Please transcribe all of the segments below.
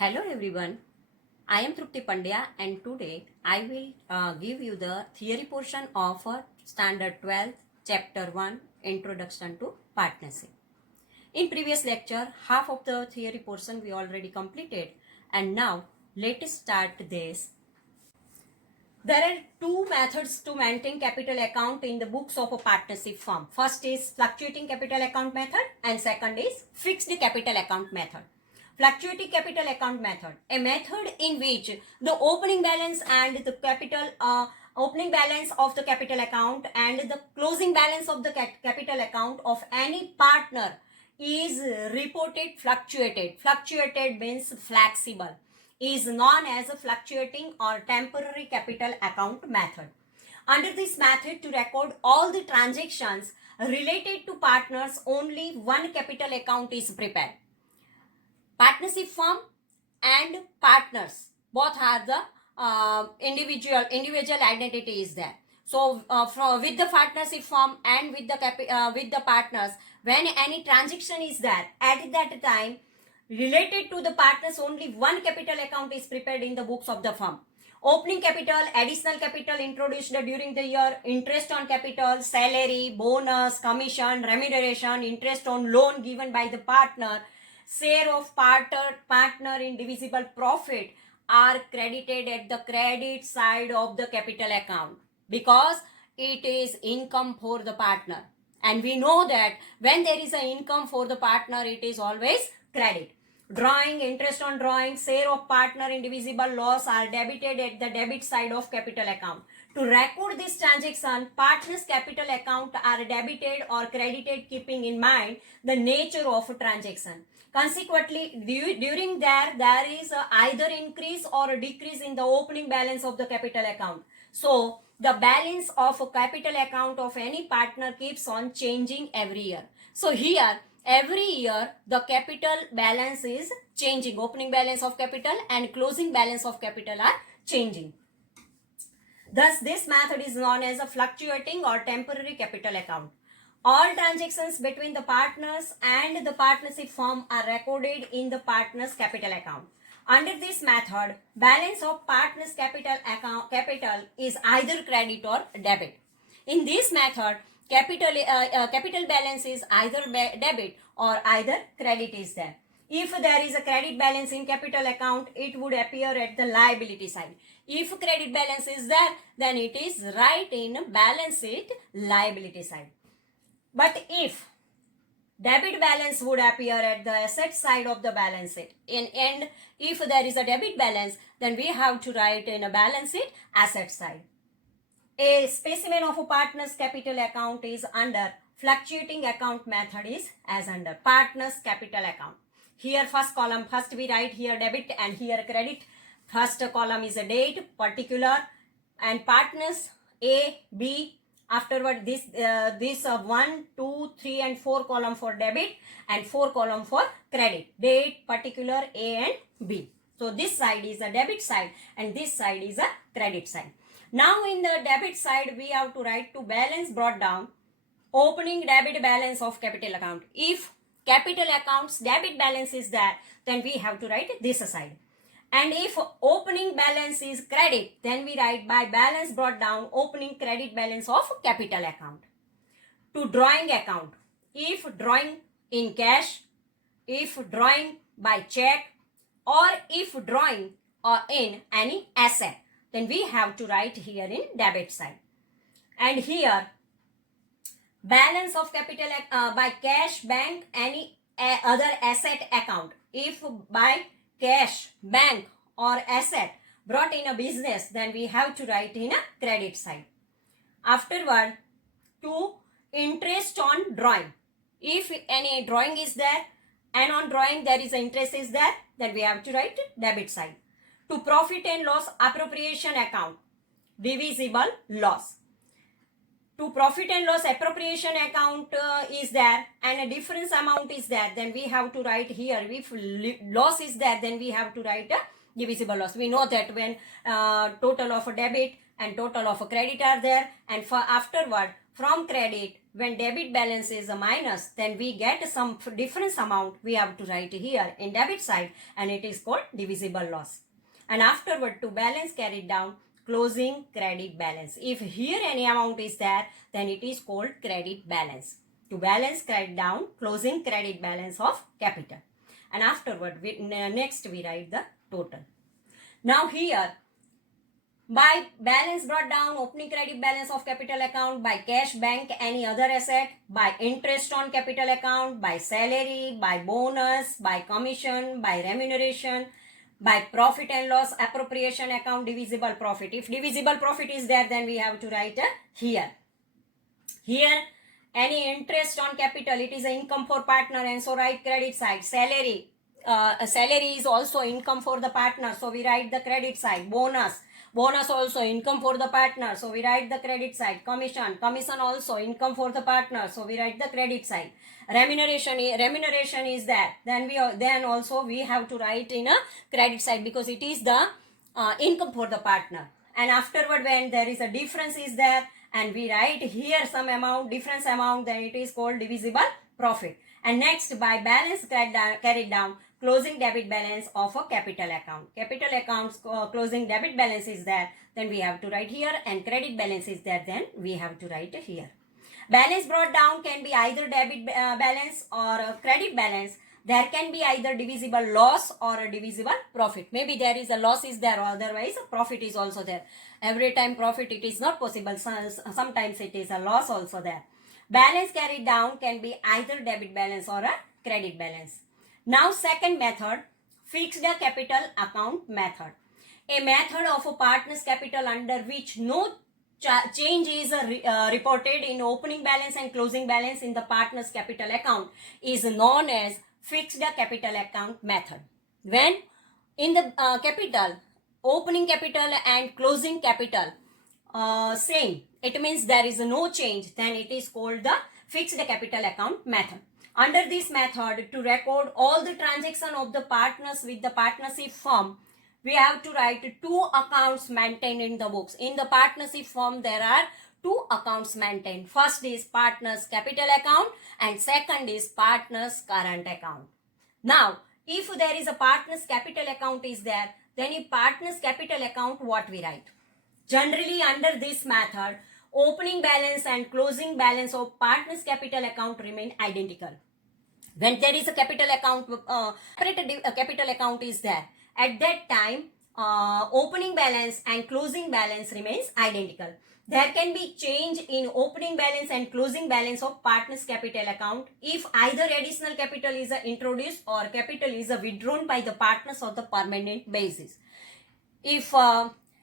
Hello everyone, I am Trupti Pandya and today I will give you the theory portion of Standard 12, Chapter 1, Introduction to Partnership. In previous lecture, half of the theory portion we already completed and now let us start this. There are two methods to maintain capital account in the books of a partnership firm. First is fluctuating capital account method and second is fixed capital account method. Fluctuating capital account method, a method in which the opening balance and the opening balance of the capital account and the closing balance of the capital account of any partner is reported fluctuated. Fluctuated means flexible, is known as a fluctuating or temporary capital account method. Under this method, to record all the transactions related to partners, only one capital account is prepared. Partnership firm and partners both are the individual identity is there. So with the partnership firm and with the partners, when any transaction is there, at that time related to the partners, only one capital account is prepared in the books of the firm. Opening capital, additional capital introduced during the year, interest on capital, salary, bonus, commission, remuneration, interest on loan given by the partner, share of partner in divisible profit are credited at the credit side of the capital account because it is income for the partner. And we know that when there is an income for the partner, it is always credit. Drawing, interest on drawing, share of partner in divisible loss are debited at the debit side of capital account. To record this transaction, partners' capital account are debited or credited keeping in mind the nature of a transaction. Consequently, during there is either increase or a decrease in the opening balance of the capital account. So, the balance of a capital account of any partner keeps on changing every year. So, here every year the capital balance is changing. Opening balance of capital and closing balance of capital are changing. Thus, this method is known as a fluctuating or temporary capital account. All transactions between the partners and the partnership firm are recorded in the partner's capital account. Under this method, balance of partner's capital is either credit or debit. In this method, capital balance is either debit or either credit is there. If there is a credit balance in capital account, it would appear at the liability side. If credit balance is there, then it is right in balance sheet liability side. But if debit balance would appear at the asset side of the balance sheet, and if there is a debit balance, then we have to write in a balance sheet asset side. A specimen of a partner's capital account is under fluctuating account method is as under partner's capital account. Here first column, first we write here debit and here credit. First column is a date, particular, and partners A, B. Afterward, this 1, 2, 3 and 4 column for debit and 4 column for credit. Date, particular, A and B. So this side is a debit side and this side is a credit side. Now in the debit side, we have to write to balance brought down, opening debit balance of capital account. If capital account's debit balance is there, then we have to write this side. And if opening balance is credit, then we write by balance brought down opening credit balance of capital account. To drawing account, if drawing in cash, if drawing by check, or if drawing in any asset, then we have to write here in debit side. And here balance of capital by cash, bank, any other asset account. If by cash, bank or asset brought in a business, then we have to write in a credit side. Afterward, to interest on drawing. If any drawing is there and on drawing there is interest is there, then we have to write debit side. To profit and loss appropriation account, divisible loss. To profit and loss appropriation account is there and a difference amount is there, then we have to write here. If loss is there, then we have to write a divisible loss. We know that when total of a debit and total of a credit are there, and for afterward from credit when debit balance is a minus, then we get some difference amount we have to write here in debit side, and it is called divisible loss. And afterward, to balance carried down, closing credit balance. If here any amount is there, then it is called credit balance. To balance carried down, closing credit balance of capital. And afterward, next we write the total. Now here, by balance brought down, opening credit balance of capital account, by cash, bank, any other asset, by interest on capital account, by salary, by bonus, by commission, by remuneration, by profit and loss appropriation account, divisible profit. If divisible profit is there, then we have to write here. Here, any interest on capital, it is an income for partner, and so write credit side. Salary, salary is also income for the partner, so we write the credit side. Bonus also income for the partner, so we write the credit side. Commission also income for the partner, so we write the credit side. Remuneration is there, then also we have to write in a credit side, because it is the income for the partner. And afterward, when there is a difference is there, and we write here some amount, difference amount, then it is called divisible profit. And next, by balance carried down, closing debit balance of a capital account. Capital accounts closing debit balance is there, then we have to write here, and credit balance is there, then we have to write here. Balance brought down can be either debit balance or credit balance. There can be either divisible loss or a divisible profit. Maybe there is a loss is there, or otherwise a profit is also there. Every time profit it is not possible. Sometimes it is a loss also there. Balance carried down can be either debit balance or a credit balance. Now second method, fixed capital account method. A method of a partner's capital under which no change is reported in opening balance and closing balance in the partner's capital account is known as fixed capital account method. When in the capital, opening capital and closing capital same, it means there is no change, then it is called the fixed capital account method. Under this method, to record all the transactions of the partners with the partnership firm, we have to write two accounts maintained in the books. In the partnership firm, there are two accounts maintained. First is partners capital account, and second is partners current account. Now, if there is a partners capital account is there, then in partners capital account, what we write? Generally, under this method, opening balance and closing balance of partners capital account remain identical. When there is a capital account, capital account is there, at that time, opening balance and closing balance remains identical. There can be change in opening balance and closing balance of partners capital account if either additional capital is introduced or capital is withdrawn by the partners on the permanent basis. If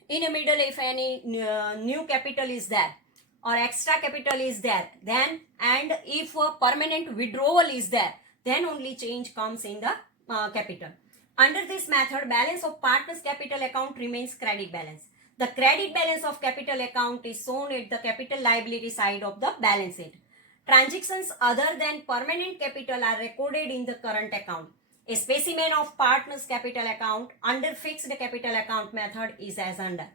in the middle, if any new capital is there or extra capital is there, then, and if permanent withdrawal is there, then only change comes in the capital. Under this method, balance of partners capital account remains credit balance. The credit balance of capital account is shown at the capital liability side of the balance sheet. Transactions other than permanent capital are recorded in the current account. A specimen of partners capital account under fixed capital account method is as under.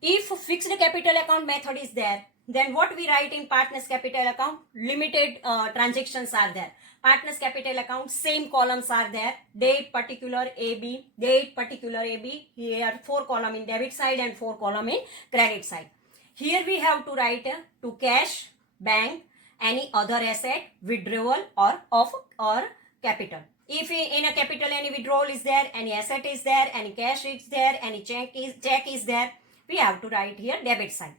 If fixed capital account method is there, then what we write in partners capital account? Limited transactions are there. Partners capital account, same columns are there. Date particular AB, date particular AB. Here 4 column in debit side and 4 column in credit side. Here we have to write to cash, bank, any other asset, withdrawal or capital. If in a capital any withdrawal is there, any asset is there, any cash is there, any check is there, we have to write here debit side.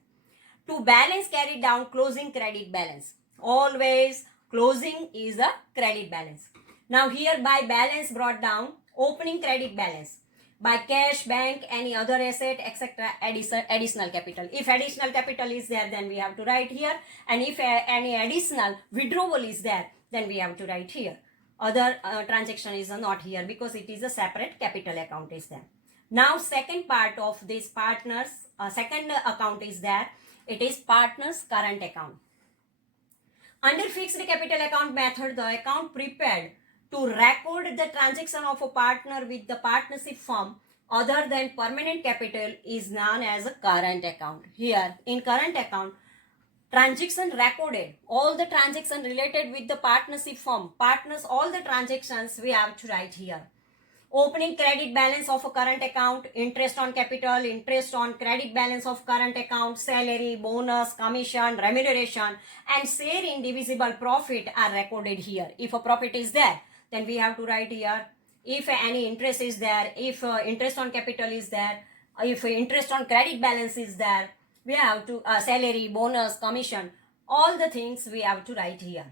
To balance carried down, closing credit balance. Always closing is a credit balance. Now here by balance brought down, opening credit balance. By cash, bank, any other asset, etc. additional capital. If additional capital is there, then we have to write here. And if any additional withdrawal is there, then we have to write here. Other transaction is not here because it is a separate capital account is there. Now second part of this partners, second account is there. It is partners current account. Under fixed capital account method, the account prepared to record the transaction of a partner with the partnership firm other than permanent capital is known as a current account. Here in current account, Transaction recorded, all the transactions related with the partnership firm, partners, all the transactions we have to write here. Opening credit balance of a current account, interest on capital, interest on credit balance of current account, salary, bonus, commission, remuneration, and share in divisible profit are recorded here. If a profit is there, then we have to write here. If any interest is there, if interest on capital is there, if interest on credit balance is there, we have to salary, bonus, commission, all the things we have to write here.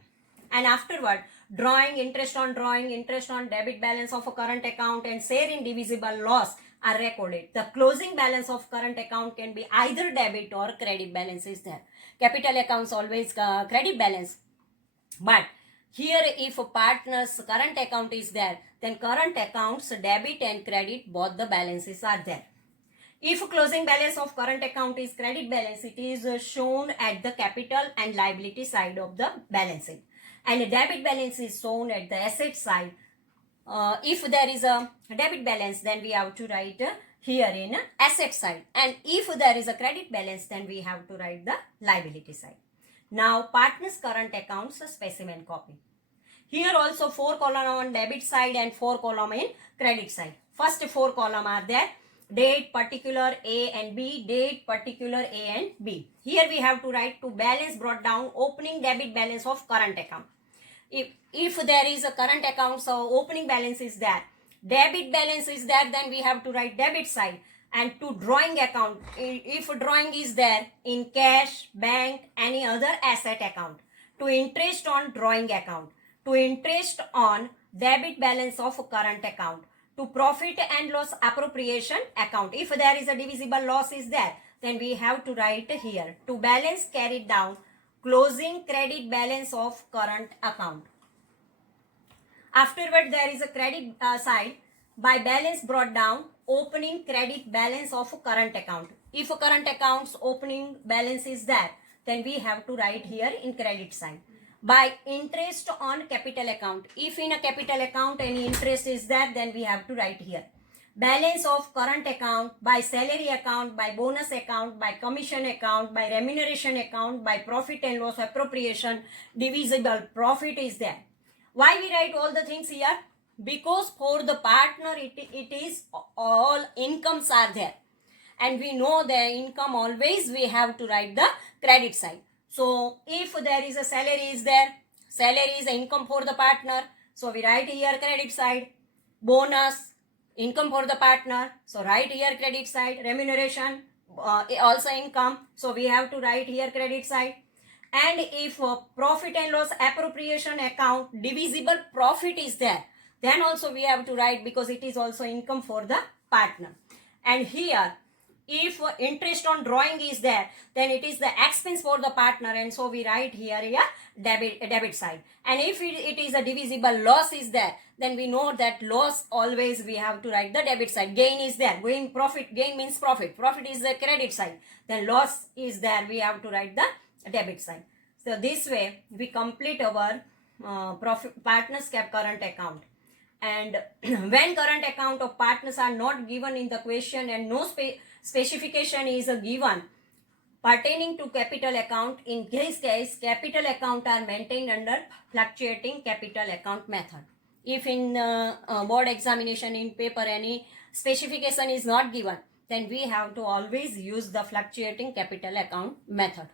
And afterward, drawing, interest on debit balance of a current account, and share in divisible loss are recorded. The closing balance of current account can be either debit or credit balance is there. Capital accounts always credit balance, but here if a partner's current account is there, then current accounts debit and credit, both the balances are there. If closing balance of current account is credit balance, it is shown at the capital and liability side of the balancing, and debit balance is shown at the asset side. If there is a debit balance, then we have to write here in asset side, and if there is a credit balance, then we have to write the liability side. Now, partners current accounts specimen copy. Here also 4 column on debit side and 4 column in credit side. First 4 column are there. Date, particular, A and B, date, particular, A and B. Here we have to write to balance brought down, opening debit balance of current account. If there is a current account, so opening balance is there, debit balance is there, then we have to write debit side. And to drawing account, if drawing is there in cash, bank, any other asset account. To interest on drawing account, to interest on debit balance of current account, to profit and loss appropriation account. If there is a divisible loss is there, then we have to write here to balance carried down, closing credit balance of current account. Afterward, there is a credit side, by balance brought down, opening credit balance of current account. If a current account's opening balance is there, then we have to write here in credit side. By interest on capital account, if in a capital account any interest is there, then we have to write here. Balance of current account, by salary account, by bonus account, by commission account, by remuneration account, by profit and loss appropriation, divisible profit is there. Why we write all the things here? Because for the partner it is all incomes are there, and we know the income always we have to write the credit side. So if there is a salary is there, salary is income for the partner, so we write here credit side. Bonus, income for the partner, so write here credit side. Remuneration, also income, so we have to write here credit side. And if profit and loss appropriation account, divisible profit is there, then also we have to write, because it is also income for the partner. And here, if interest on drawing is there, then it is the expense for the partner, and so we write here debit side. And if it is a divisible loss is there, then we know that loss always we have to write the debit side. Gain is there, gain means profit is the credit side, then loss is there, we have to write the debit side. So this way we complete our partners current account. And when current account of partners are not given in the question and no specification is given pertaining to capital account, in this case capital account are maintained under fluctuating capital account method. If in board examination in paper any specification is not given, then we have to always use the fluctuating capital account method.